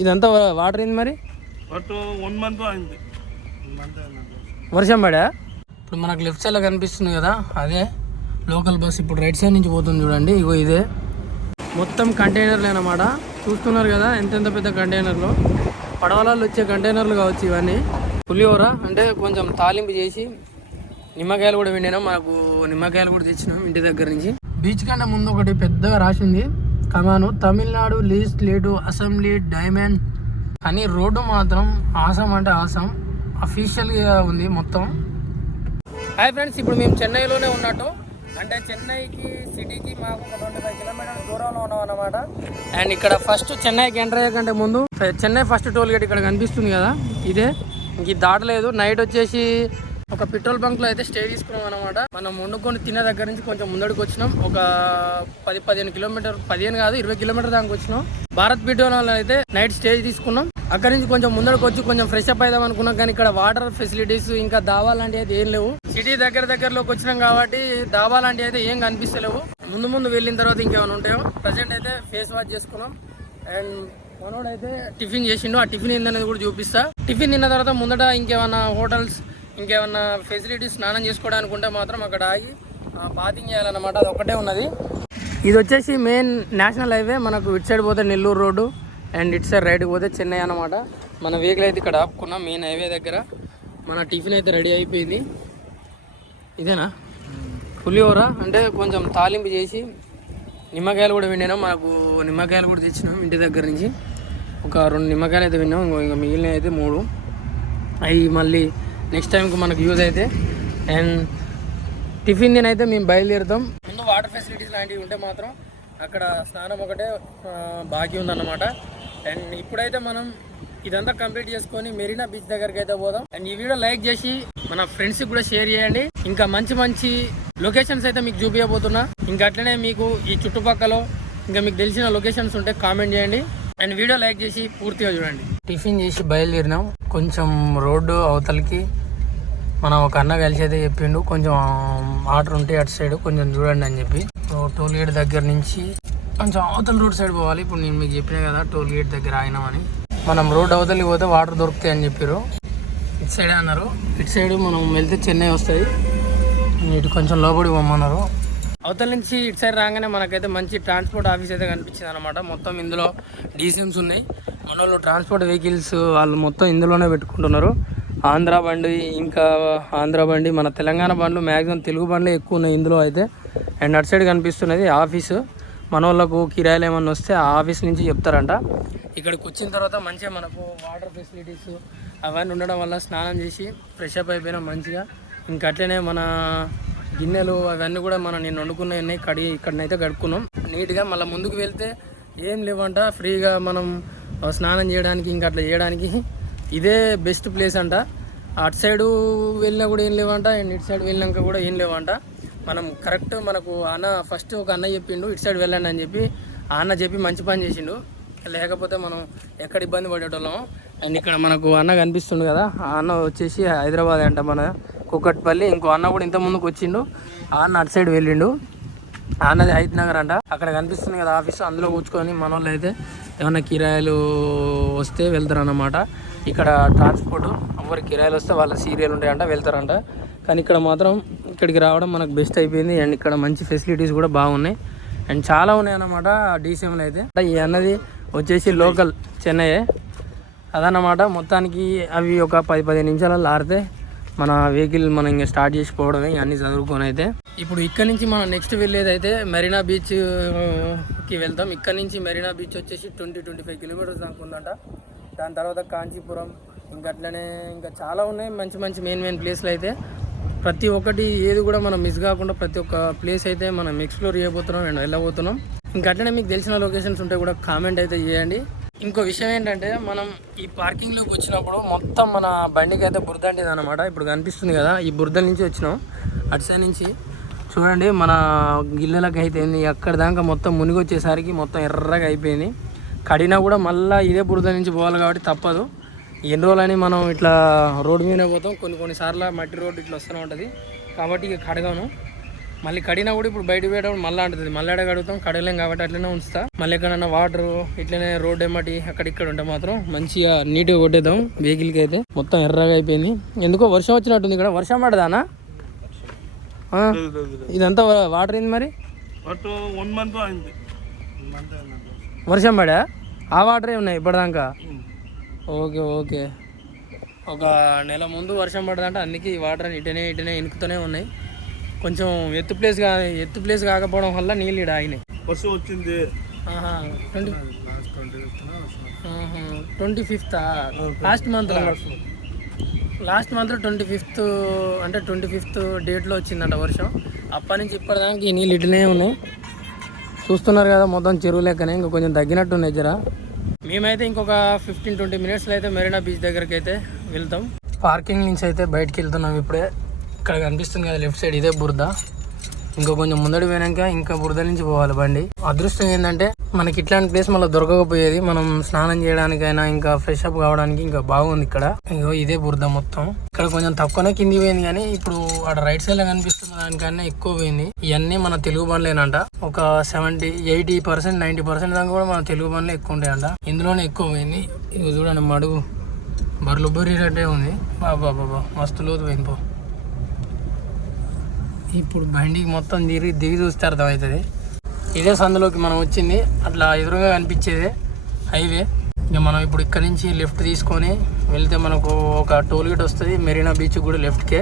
ఇదంతా వాటర్ ఏంది మరి? వన్ మంత్ అయింది. వర్షం పడా? ఇప్పుడు మనకు లెఫ్ట్ సైడ్లో కనిపిస్తుంది కదా అదే లోకల్ బస్ ఇప్పుడు రైట్ సైడ్ నుంచి పోతుంది చూడండి ఇగో ఇదే. మొత్తం కంటైనర్లు అన్నమాట. చూస్తున్నారు కదా ఎంతెంత పెద్ద కంటైనర్లు పడవలలో వచ్చే కంటైనర్లు కావచ్చు ఇవన్నీ. పులిహోర అంటే కొంచెం తాలింపు చేసి నిమ్మకాయలు కూడా విండినాం మాకు నిమ్మకాయలు కూడా తెచ్చినాం ఇంటి దగ్గర నుంచి. బీచ్ కంటే ముందు ఒకటి పెద్దగా రాసింది. కమాను Tamil Nadu least late assembly diamond. కానీ రోడ్డు మాత్రం ఆసం అంటే ఆసం. అఫీషియల్గా ఉంది మొత్తం. హాయ్ ఫ్రెండ్స్ ఇప్పుడు మేము చెన్నైలోనే ఉన్నట్టు. అంటే చెన్నైకి సిటీకి మాకు ఒక ట్వంటీ ఫైవ్ కిలోమీటర్ల దూరంలో ఉన్నాం అన్నమాట అండ్ ఇక్కడ ఫస్ట్ చెన్నైకి ఎంటర్ అయ్యే కంటే ముందు చెన్నై ఫస్ట్ టోల్ గేట్ ఇక్కడ కనిపిస్తుంది కదా ఇదే. ఇంక దాటలేదు. నైట్ వచ్చేసి ఒక పెట్రోల్ బంక్లో అయితే స్టే తీసుకున్నాం అనమాట మనం వండుకొని తినే దగ్గర నుంచి కొంచెం ముందడికి వచ్చినాం. ఒక పది పదిహేను కిలోమీటర్ పదిహేను కాదు ఇరవై కిలోమీటర్ దాకా వచ్చినాం. భారత్ పెట్రోల్ అయితే నైట్ స్టే తీసుకున్నాం. అక్కడ నుంచి కొంచెం ముందరకు వచ్చి కొంచెం ఫ్రెష్ అప్ అయిదాం అనుకున్నాం కానీ ఇక్కడ వాటర్ ఫెసిలిటీస్ ఇంకా దావా లాంటివి అయితే ఏం లేవు. సిటీ దగ్గర దగ్గరలోకి వచ్చినాం కాబట్టి దావా లాంటివి అయితే ఏం కనిపిస్తలేవు. ముందు ముందు వెళ్ళిన తర్వాత ఇంకేమైనా ఉంటాయో? ప్రజెంట్ అయితే ఫేస్ వాష్ చేసుకున్నాం. అండ్ మనోడు అయితే టిఫిన్ చేసిండు. ఆ టిఫిన్ ఏందనేది కూడా చూపిస్తా. టిఫిన్ తిన్న తర్వాత ముందట ఇంకేమైనా హోటల్స్ ఇంకేమన్నా ఫెసిలిటీస్ స్నానం చేసుకోవడానికి ఉంటే మాత్రం అక్కడ ఆగి బాతింగ్ చేయాలన్నమాట. అది ఒకటే ఉన్నది. ఇది వచ్చేసి మెయిన్ నేషనల్ హైవే మనకు ఇటు సైడ్ పోతే నెల్లూరు రోడ్డు అండ్ ఇటు సైడ్ రైడ్కి పోతే చెన్నై అనమాట మన వెహికల్ అయితే ఇక్కడ ఆపుకున్నాం మెయిన్ హైవే దగ్గర. మన టిఫిన్ అయితే రెడీ అయిపోయింది. ఇదేనా? పులిహోర అంటే కొంచెం తాలింపు చేసి నిమ్మకాయలు కూడా విన్నాం మనకు నిమ్మకాయలు కూడా తెచ్చినాం ఇంటి దగ్గర నుంచి. ఒక రెండు నిమ్మకాయలు అయితే విన్నాం ఇంకో ఇంకా మిగిలిన అయితే మూడు. అవి మళ్ళీ నెక్స్ట్ టైంకి మనకు యూజ్ అయితే. అండ్ టిఫిన్ నేనైతే అయితే మేము బయలుదేరుతాం. ముందు వాటర్ ఫెసిలిటీస్ లాంటివి ఉంటే మాత్రం అక్కడ స్నానం ఒకటే బాకీ ఉందన్నమాట. అండ్ ఇప్పుడైతే మనం ఇదంతా కంప్లీట్ చేసుకొని మెరీనా బీచ్ దగ్గరికి అయితే పోదాం. అండ్ ఈ వీడియో లైక్ చేసి మన ఫ్రెండ్స్కి కూడా షేర్ చేయండి. ఇంకా మంచి మంచి లొకేషన్స్ అయితే మీకు చూపించబోతున్నా ఇంకా అట్లనే మీకు ఈ చుట్టుపక్కల ఇంకా మీకు తెలిసిన లొకేషన్స్ ఉంటే కామెంట్ చేయండి. అండ్ వీడియో లైక్ చేసి పూర్తిగా చూడండి. టిఫిన్ చేసి బయలుదేరినాం. కొంచెం రోడ్డు అవతలకి మనం ఒక అన్న కలిసి అయితే చెప్పిండు. కొంచెం ఆర్డర్ ఉంటే అటు సైడ్ కొంచెం చూడండి అని చెప్పి. సో టోల్ గేట్ దగ్గర నుంచి కొంచెం అవతల రోడ్ సైడ్ పోవాలి. ఇప్పుడు నేను మీకు చెప్పినా కదా టోల్ గేట్ దగ్గర ఆగినామని మనం రోడ్ అవతలికి పోతే వాటర్ దొరుకుతాయి అని చెప్పారు ఇటు సైడే అన్నారు. ఇటు సైడ్ మనం వెళ్తే చెన్నై వస్తుంది. ఇటు కొంచెం లోపలికి పోమన్నారు. అవతల నుంచి ఇటు సైడ్ రాగానే మనకైతే మంచి ట్రాన్స్పోర్ట్ ఆఫీస్ అయితే కనిపించింది అనమాట మొత్తం ఇందులో డీసీఎమ్స్ ఉన్నాయి. మన ట్రాన్స్పోర్ట్ వెహికల్స్ వాళ్ళు మొత్తం ఇందులోనే పెట్టుకుంటున్నారు. ఆంధ్ర బండి ఇంకా ఆంధ్ర బండి మన తెలంగాణ బండ్లు మ్యాక్సిమం తెలుగు బండ్లు ఎక్కువ ఉన్నాయి ఇందులో అయితే. అండ్ అటు సైడ్ కనిపిస్తున్నది ఆఫీసు. మన వాళ్ళకు కిరాయిలు ఏమన్నా వస్తే ఆ ఆఫీస్ నుంచి చెప్తారంట. ఇక్కడికి వచ్చిన తర్వాత మంచిగా మనకు వాటర్ ఫెసిలిటీస్ అవన్నీ ఉండడం వల్ల స్నానం చేసి ఫ్రెష్ అప్ అయిపోయినా మంచిగా. ఇంకా అట్లనే మన గిన్నెలు అవన్నీ కూడా మనం నేను వండుకున్నవన్నీ కడిగి ఇక్కడనైతే కడుక్కున్నాం. నీట్గా మళ్ళీ ముందుకు వెళ్తే ఏం లేవంట. ఫ్రీగా మనం స్నానం చేయడానికి ఇంకా అట్లా చేయడానికి ఇదే బెస్ట్ ప్లేస్ అంట. అటు సైడు వెళ్ళినా కూడా ఏం లేవంట అండ్ ఇటు సైడ్ వెళ్ళినాక కూడా ఏం లేవంట. మనం కరెక్ట్ మనకు అన్న ఫస్ట్ ఒక అన్న చెప్పిండు ఇటు సైడ్ వెళ్ళండి అని చెప్పి ఆ అన్న చెప్పి మంచి పని చేసిండు. లేకపోతే మనం ఎక్కడ ఇబ్బంది పడేటోళ్ళం. అండ్ ఇక్కడ మనకు అన్న కనిపిస్తుంది కదా ఆ అన్న వచ్చేసి హైదరాబాద్ అంట మన కుక్కట్పల్లి. ఇంకో అన్న కూడా ఇంత ముందుకు వచ్చిండు. ఆ అన్న అటు సైడ్ వెళ్ళిండు. ఆ అన్నది హైత్ నగర్ అంట. అక్కడ కనిపిస్తుంది కదా ఆఫీస్. అందులో కూర్చుకొని మన వాళ్ళు అయితే ఏమైనా కిరాయిలు వస్తే వెళ్తారన్నమాట. ఇక్కడ ట్రాన్స్పోర్ట్ ఎవరు కిరాయిలు వస్తే వాళ్ళ సీరియల్ ఉంటాయంట వెళ్తారంట. కానీ ఇక్కడ మాత్రం ఇక్కడికి రావడం మనకు బెస్ట్ అయిపోయింది. అండ్ ఇక్కడ మంచి ఫెసిలిటీస్ కూడా బాగున్నాయి. అండ్ చాలా ఉన్నాయి అన్నమాట డీసీఎంలో అయితే. ఈ అన్నది వచ్చేసి లోకల్ చెన్నై అదన్నమాట మొత్తానికి అవి ఒక పది పదిహేను నిమిషాలలో ఆరితే మన వెహికల్ మనం ఇంకా స్టార్ట్ చేసిపోవడమే అన్నీ చదువుకొని అయితే. ఇప్పుడు ఇక్కడ నుంచి మనం నెక్స్ట్ వెళ్ళేది అయితే మెరీనా బీచ్కి వెళ్తాం. ఇక్కడ నుంచి మెరీనా బీచ్ వచ్చేసి ట్వంటీ ట్వంటీ ఫైవ్ కిలోమీటర్స్ దాకా ఉందంట. దాని తర్వాత కాంచీపురం ఇంకా అట్లనే ఇంకా చాలా ఉన్నాయి. మంచి మంచి మెయిన్ మెయిన్ ప్లేస్లు అయితే. ప్రతి ఒక్కటి ఏది కూడా మనం మిస్ కాకుండా ప్రతి ఒక్క ప్లేస్ అయితే మనం ఎక్స్ప్లోర్ చేయబోతున్నాం అండ్ వెళ్ళబోతున్నాం. ఇంకా అట్లనే మీకు తెలిసిన లొకేషన్స్ ఉంటే కూడా కామెంట్ అయితే చేయండి. ఇంకో విషయం ఏంటంటే మనం ఈ పార్కింగ్లోకి వచ్చినప్పుడు మొత్తం మన బండికి అయితే బురద అనమాట ఇప్పుడు కనిపిస్తుంది కదా ఈ బురద నుంచి వచ్చినాం. అటు సైడ్ నుంచి చూడండి మన గిల్లెలకు అయితే అక్కడ దాకా మొత్తం మునిగి వచ్చేసరికి మొత్తం ఎర్రగా అయిపోయింది. కడినా కూడా మళ్ళీ ఇదే బురద నుంచి పోవాలి కాబట్టి తప్పదు. ఎన్ని రోజులని మనం ఇట్లా రోడ్డు మీద పోతాం. కొన్ని కొన్నిసార్లు మట్టి రోడ్డు ఇట్లా వస్తూనే ఉంటుంది. కాబట్టి ఇక కడగాను. మళ్ళీ కడిగినా కూడా ఇప్పుడు బయట పోయేటప్పుడు మళ్ళీ అంటుంది. మళ్ళీ ఎడ కడుగుతాం కడగలేం కాబట్టి అట్లనే ఉంచుతా. మళ్ళీ ఎక్కడన్నా వాటర్ ఇట్లనే రోడ్ ఏమటి అక్కడ ఇక్కడ ఉంటే మాత్రం మంచిగా నీట్గా కొట్టేద్దాం. వెహికల్కి అయితే మొత్తం ఎర్రగా అయిపోయింది. ఎందుకో వర్షం వచ్చినట్టుంది ఇక్కడ. వర్షం పడదానా. ఇదంతా వాటర్ ఏంది మరి? వన్ మంత్ అయింది. వర్షం పడా? ఆ వాటరే ఉన్నాయి ఇప్పటిదాకా. Okay okay. ఒక నెల ముందు వర్షం పడదంటే ఈ వాటర్ ఇటనే ఇటనే ఇనుకుతూనే ఉన్నాయి. కొంచెం ఎత్తు ప్లేస్ కా ఎత్తు ప్లేస్ కాకపోవడం వల్ల నీళ్ళు ఇక్కడ ఆగినాయి. బస్సు వచ్చింది. Twenty twenty fifth? Last month last month twenty fifth అంటే ట్వంటీ ఫిఫ్త్ డేట్లో వచ్చిందంట వర్షం. అప్పటి నుంచి ఇప్పటిదాకా ఈ నీళ్ళు ఇటునే ఉన్నాయి. చూస్తున్నారు కదా మొత్తం చెరువు లెక్కనే ఇంకా కొంచెం తగ్గినట్టు ఉన్నాయి జర. మేమైతే ఇంకొక ఫిఫ్టీన్ ట్వంటీ మినిట్స్లో అయితే మెరీనా బీచ్ దగ్గరికి అయితే వెళ్తాం. పార్కింగ్ నుంచి అయితే బయటికి వెళ్తున్నాం ఇప్పుడే. ఇక్కడ కనిపిస్తుంది కదా లెఫ్ట్ సైడ్ ఇదే బురద. ఇంకా కొంచెం ముందడి పోయినాక ఇంకా బురద నుంచి పోవాలి బండి. అదృష్టం ఏంటంటే మనకి ఇట్లాంటి ప్లేస్ మళ్ళీ దొరకకపోయేది. మనం స్నానం చేయడానికైనా ఇంకా ఫ్రెష్ అప్ కావడానికి ఇంకా బాగుంది ఇక్కడ. ఇగో ఇదే బురద మొత్తం. ఇక్కడ కొంచెం తక్కువనే కింది పోయింది కానీ ఇప్పుడు అక్కడ రైట్ సైడ్లో కనిపిస్తున్న దానికన్నా ఎక్కువ పోయింది. ఇవన్నీ మన తెలుగు బండ్లేనంట. ఒక seventy eighty percent ninety percent దాకా కూడా మన తెలుగు బండ్లు ఎక్కువ ఉంటాయంట. ఇందులోనే ఎక్కువ పోయింది. ఇక చూడండి మడుగు. బర్లు బొర్రినట్టే ఉంది. బాబా బాబా మస్తు లోతు పోయింది పో. ఇప్పుడు బండికి మొత్తం దిగి దిగి చూస్తే అర్థమవుతుంది. ఇదే సందులోకి మనం వచ్చింది. అట్లా ఎదురుగా కనిపించేదే హైవే. ఇక మనం ఇప్పుడు ఇక్కడ నుంచి లెఫ్ట్ తీసుకొని వెళ్తే మనకు ఒక టోల్ గేట్ వస్తుంది. మెరీనా బీచ్ కూడా లెఫ్ట్కే.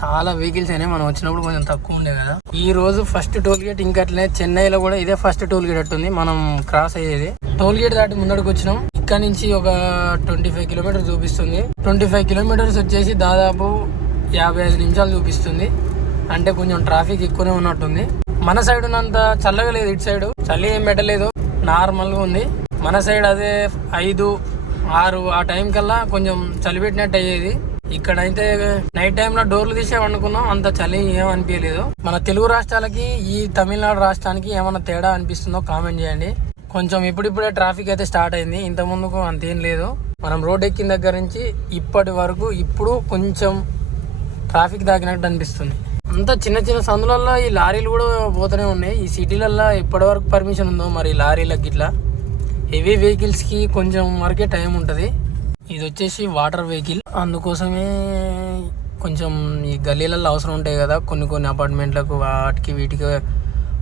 చాలా వెహికల్స్ అయినాయి. మనం వచ్చినప్పుడు కొంచెం తక్కువ ఉండే కదా. ఈ రోజు ఫస్ట్ టోల్ గేట్ ఇంకా అట్లనే చెన్నైలో కూడా ఇదే ఫస్ట్ టోల్ గేట్ అట్టుంది. మనం క్రాస్ అయ్యేది. టోల్ గేట్ దాటి ముందడికి వచ్చినాం. ఇక్కడ నుంచి ఒక ట్వంటీ ఫైవ్ కిలోమీటర్ చూపిస్తుంది. ట్వంటీ ఫైవ్ కిలోమీటర్స్ వచ్చేసి దాదాపు యాభై ఐదు నిమిషాలు చూపిస్తుంది. అంటే కొంచెం ట్రాఫిక్ ఎక్కువనే ఉన్నట్టుంది. మన సైడ్ ఉన్నంత చల్లగా లేదు ఇటు సైడ్ చలి ఏం పెట్టలేదు. నార్మల్గా ఉంది. మన సైడ్ అదే ఐదు ఆరు ఆ టైం కల్లా కొంచెం చలి పెట్టినట్టు అయ్యేది. ఇక్కడ అయితే నైట్ టైంలో డోర్లు తీసేవనుకున్నాం అంత చలి ఏం అనిపించలేదు. మన తెలుగు రాష్ట్రాలకి ఈ తమిళనాడు రాష్ట్రానికి ఏమైనా తేడా అనిపిస్తుందో కామెంట్ చేయండి. కొంచెం ఇప్పుడిప్పుడే ట్రాఫిక్ అయితే స్టార్ట్ అయింది. ఇంత ముందుకు అంతేం లేదు. మనం రోడ్ ఎక్కిన దగ్గర నుంచి ఇప్పటి వరకు ఇప్పుడు కొంచెం ట్రాఫిక్ దాకినట్టు అనిపిస్తుంది. అంత చిన్న చిన్న సందులలో ఈ లారీలు కూడా పోతూనే ఉన్నాయి. ఈ సిటీలల్లో ఎప్పటి వరకు పర్మిషన్ ఉందో మరి ఈ లారీలకి ఇట్లా హెవీ వెహికల్స్కి కొంచెం వరకే టైం ఉంటుంది. ఇది వచ్చేసి వాటర్ వెహికల్ అందుకోసమే కొంచెం ఈ గల్లీలలో అవసరం ఉంటాయి కదా. కొన్ని కొన్ని అపార్ట్మెంట్లకు వాటికి వీటికి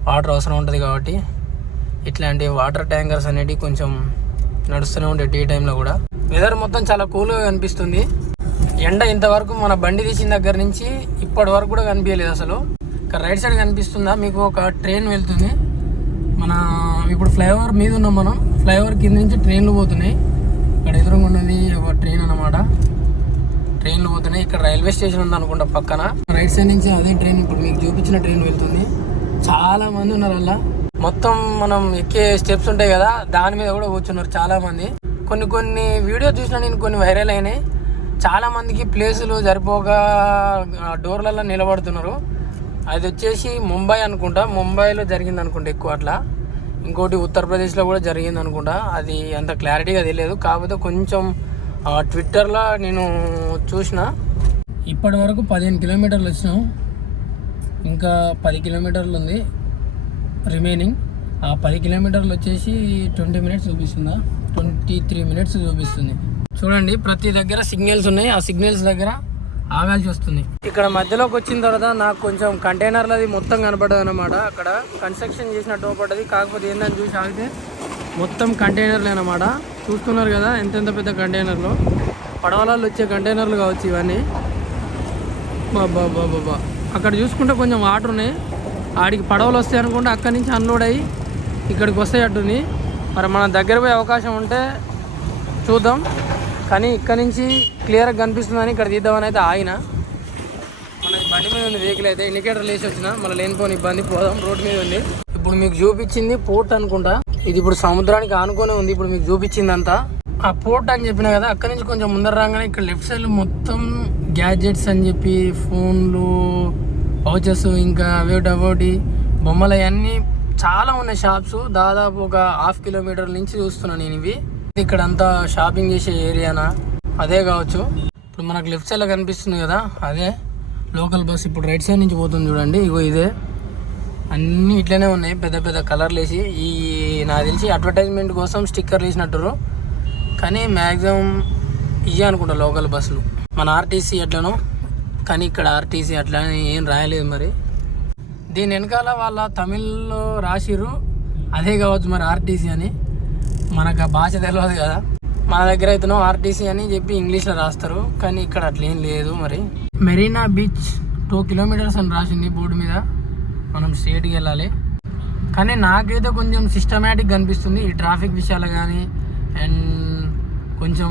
వాటర్ అవసరం ఉంటుంది కాబట్టి. ఇట్లాంటి వాటర్ ట్యాంకర్స్ అనేటివి కొంచెం నడుస్తూనే ఉంటాయి డే టైంలో కూడా. వెదర్ మొత్తం చాలా కూల్గా కనిపిస్తుంది. ఎండ ఇంతవరకు మన బండి తీసిన దగ్గర నుంచి ఇప్పటి వరకు కూడా కనిపించలేదు అసలు. ఇక్కడ రైట్ సైడ్ కనిపిస్తుందా? మీకు ఒక ట్రైన్ వెళ్తుంది. మన ఇప్పుడు ఫ్లైఓవర్ మీద ఉన్నాం మనం. ఫ్లైఓవర్ కింద నుంచి ట్రైన్లు పోతున్నాయి. ఇక్కడ ఎదురుగా ఉన్నది ఒక ట్రైన్ అన్నమాట. ట్రైన్లు పోతున్నాయి. ఇక్కడ రైల్వే స్టేషన్ ఉంది అనుకుంటా పక్కన. రైట్ సైడ్ నుంచి అదే ట్రైన్ ఇప్పుడు మీకు చూపించిన ట్రైన్ వెళ్తుంది. చాలా మంది ఉన్నారు అలా. మొత్తం మనం ఎక్కే స్టెప్స్ ఉంటాయి కదా దాని మీద కూడా కూర్చున్నారు చాలా మంది. కొన్ని కొన్ని వీడియో చూసిన నేను కొన్ని వైరల్ అయినాయి. చాలామందికి ప్లేసులు సరిపోక డోర్లలో నిలబడుతున్నారు. అది వచ్చేసి ముంబై అనుకుంటా. ముంబైలో జరిగింది అనుకుంటా ఎక్కువ అట్లా. ఇంకోటి ఉత్తరప్రదేశ్లో కూడా జరిగింది అనుకుంటా. అది అంత క్లారిటీగా తెలియదు కాకపోతే కొంచెం ట్విట్టర్లో నేను చూసిన. ఇప్పటి వరకు పదిహేను కిలోమీటర్లు వచ్చినాం. ఇంకా పది కిలోమీటర్లు ఉంది రిమైనింగ్. ఆ పది కిలోమీటర్లు వచ్చేసి ట్వంటీ మినిట్స్ చూపిస్తుందా? ట్వంటీ త్రీ మినిట్స్ చూపిస్తుంది. చూడండి ప్రతి దగ్గర సిగ్నల్స్ ఉన్నాయి. ఆ సిగ్నల్స్ దగ్గర ఆగాల్సి వస్తుంది ఇక్కడ మధ్యలోకి వచ్చిన తర్వాత నాకు కొంచెం కంటైనర్లది మొత్తం కనపడదు అనమాట అక్కడ కన్స్ట్రక్షన్ చేసినట్టు పడ్డది కాకపోతే ఏందని చూసి ఆగితే మొత్తం కంటైనర్లు అనమాట చూస్తున్నారు కదా ఎంతెంత పెద్ద కంటైనర్లు పడవలలో వచ్చే కంటైనర్లు కావచ్చు ఇవన్నీ. బాబా బాబా అక్కడ చూసుకుంటే కొంచెం వాటర్ ఉన్నాయి. ఆడికి పడవలు వస్తాయి అనుకుంటే అక్కడి నుంచి అన్లోడ్ అయ్యి ఇక్కడికి వస్తాయి అట్టుంది మరి మన దగ్గర పోయే అవకాశం ఉంటే చూద్దాం. కానీ ఇక్కడ నుంచి క్లియర్గా కనిపిస్తుందని ఇక్కడ తీద్దామని అయితే ఆగిన. మన బండి మీద ఉంది వెహికల్ అయితే. ఇండికేటర్ లేచి వచ్చిన. మళ్ళీ లేనిపోని ఇబ్బంది. పోదాం. రోడ్ మీద ఉంది. ఇప్పుడు మీకు చూపించింది పోర్ట్ అనుకుంటా. ఇది ఇప్పుడు సముద్రానికి ఆనుకొని ఉంది. ఇప్పుడు మీకు చూపించిందంతా. ఆ పోర్ట్ అని చెప్పిన కదా అక్కడి నుంచి కొంచెం ముందర రాగానే ఇక్కడ లెఫ్ట్ సైడ్ మొత్తం గ్యాడ్జెట్స్ అని చెప్పి ఫోన్లు పౌచెస్ ఇంకా అవేటి అవోటి బొమ్మలు అవన్నీ చాలా ఉన్నాయి షాప్స్ దాదాపు ఒక హాఫ్ కిలోమీటర్ నుంచి చూస్తున్నాను నేను ఇవి. ఇక్కడ అంతా షాపింగ్ చేసే ఏరియానా? అదే కావచ్చు. ఇప్పుడు మనకు లెఫ్ట్ సైడ్లో కనిపిస్తుంది కదా అదే. లోకల్ బస్ ఇప్పుడు రైట్ సైడ్ నుంచి పోతుంది చూడండి ఇగో ఇదే. అన్నీ ఇట్లనే ఉన్నాయి పెద్ద పెద్ద కలర్లు వేసి. ఈ నాకు తెలిసి అడ్వర్టైజ్మెంట్ కోసం స్టిక్కర్లు వేసినట్టురు. కానీ మ్యాక్సిమం ఇవే అనుకుంటా లోకల్ బస్సులు. మన ఆర్టీసీ ఎట్లనో కానీ ఇక్కడ ఆర్టీసీ అట్లా అని ఏం రాయలేదు మరి. దీని వెనకాల వాళ్ళ తమిళ్ళో రాసిర్రు అదే కావచ్చు మరి ఆర్టీసీ అని. మనకు ఆ భాష తెలియదు కదా. మన దగ్గర అయితేనో ఆర్టీసీ అని చెప్పి ఇంగ్లీష్లో రాస్తారు. కానీ ఇక్కడ అట్లా ఏం లేదు మరి. మెరీనా బీచ్ టూ కిలోమీటర్స్ అని రాసింది బోర్డు మీద. మనం స్ట్రేట్కి వెళ్ళాలి. కానీ నాకైతే కొంచెం సిస్టమేటిక్ అనిపిస్తుంది ఈ ట్రాఫిక్ విషయాలు కానీ. అండ్ కొంచెం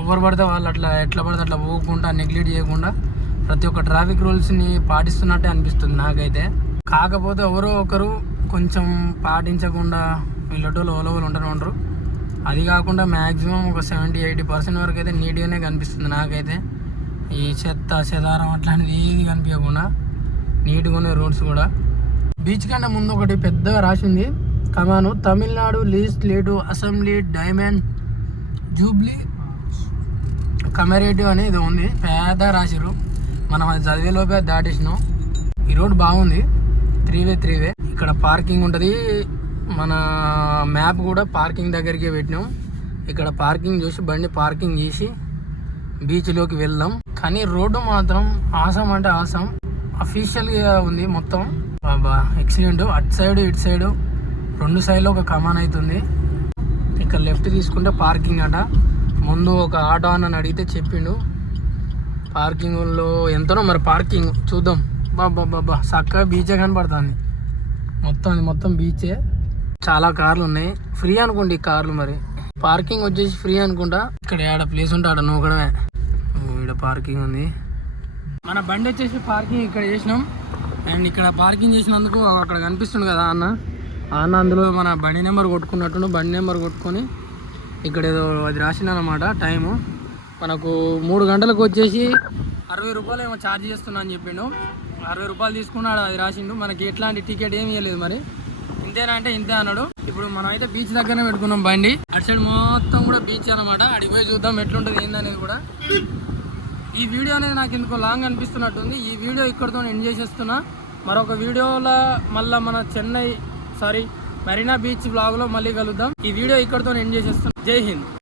ఎవరు పడితే వాళ్ళు అట్లా ఎట్లా పడితే అట్లా పోకుండా నెగ్లెక్ట్ చేయకుండా ప్రతి ఒక్క ట్రాఫిక్ రూల్స్ని పాటిస్తున్నట్టే అనిపిస్తుంది నాకైతే. కాకపోతే ఎవరో ఒకరు కొంచెం పాటించకుండా వీళ్ళటోళ్ళు ఓలవలు ఉంటూనే ఉంటారు అది కాకుండా మ్యాక్సిమం ఒక సెవెంటీ ఎయిటీ పర్సెంట్ వరకు అయితే నీట్గానే కనిపిస్తుంది నాకైతే. ఈ చెత్త చెదారం అట్లాంటిది ఏది కనిపించకుండా నీట్గా ఉన్నాయి రోడ్స్ కూడా. బీచ్ కంటే ముందు ఒకటి పెద్దగా రాసింది. కమాను Tamil Nadu least late assembly diamond jubilee commemorative అనేది ఉంది. పెద్ద రాసిరు మనం అది చదివేలోపే దాటేసినాం. ఈ రోడ్ బాగుంది. త్రీ వే త్రీ వే ఇక్కడ పార్కింగ్ ఉంటుంది. మన మ్యాప్ కూడా పార్కింగ్ దగ్గరికే పెట్టినాం. ఇక్కడ పార్కింగ్ చూసి బండి పార్కింగ్ చేసి బీచ్లోకి వెళ్దాం. కానీ రోడ్డు మాత్రం ఆసం అంటే ఆసం. అఫీషియల్గా ఉంది మొత్తం. బాబా ఎక్సిడెంట్ అటు సైడ్ ఇటు సైడు రెండు సైడ్లో ఒక కమాన్ అవుతుంది ఇక్కడ లెఫ్ట్ తీసుకుంటే పార్కింగ్ అట. ముందు ఒక ఆటో అని అడిగితే చెప్పిండు. పార్కింగ్లో ఎంతనో మరి పార్కింగ్ చూద్దాం. బాబా బాబా చక్కగా బీచే కనపడుతుంది. మొత్తం మొత్తం బీచే చాలా కార్లు ఉన్నాయి. ఫ్రీ అనుకోండి ఈ కార్లు మరి. పార్కింగ్ వచ్చేసి ఫ్రీ అనుకుంటా. ఇక్కడ ఏడ ప్లేస్ ఉంటే ఆడ నూకడమే. ఇక్కడ పార్కింగ్ ఉంది. మన బండి వచ్చేసి పార్కింగ్ ఇక్కడ చేసినాం. అండ్ ఇక్కడ పార్కింగ్ చేసినందుకు అక్కడ కనిపిస్తుంది కదా అన్న. ఆ అన్న అందులో మన బండి నెంబర్ కొట్టుకున్నట్టు బండి నెంబర్ కొట్టుకొని ఇక్కడ ఏదో అది రాసిందనమాట టైము మనకు మూడు గంటలకు వచ్చేసి అరవై రూపాయలు ఏమో ఛార్జ్ చేస్తున్నా అని చెప్పిండు. అరవై రూపాయలు తీసుకున్నాడు అది రాసిండు. మనకి ఎట్లాంటి టికెట్ ఏమి ఇవ్వలేదు మరి. ఇంతేనా అంటే ఇంతే అన్నాడు. ఇప్పుడు మనం అయితే బీచ్ దగ్గరనే పెట్టుకున్నాం బండి. అటు సైడ్ మొత్తం కూడా బీచ్ అనమాట అడిగి పోయి చూద్దాం ఎట్లుంటుంది ఏందనేది కూడా. ఈ వీడియో అనేది నాకు ఎందుకో లాంగ్ అనిపిస్తున్నట్టుంది. ఈ వీడియో ఇక్కడితో ఎండ్ చేసేస్తున్నా. మరొక వీడియోలో మళ్ళీ మన చెన్నై సారీ మరీనా బీచ్ బ్లాగ్లో మళ్ళీ కలుద్దాం. ఈ వీడియో ఇక్కడితో ఎండ్ చేసేస్తున్నా. జై హింద్.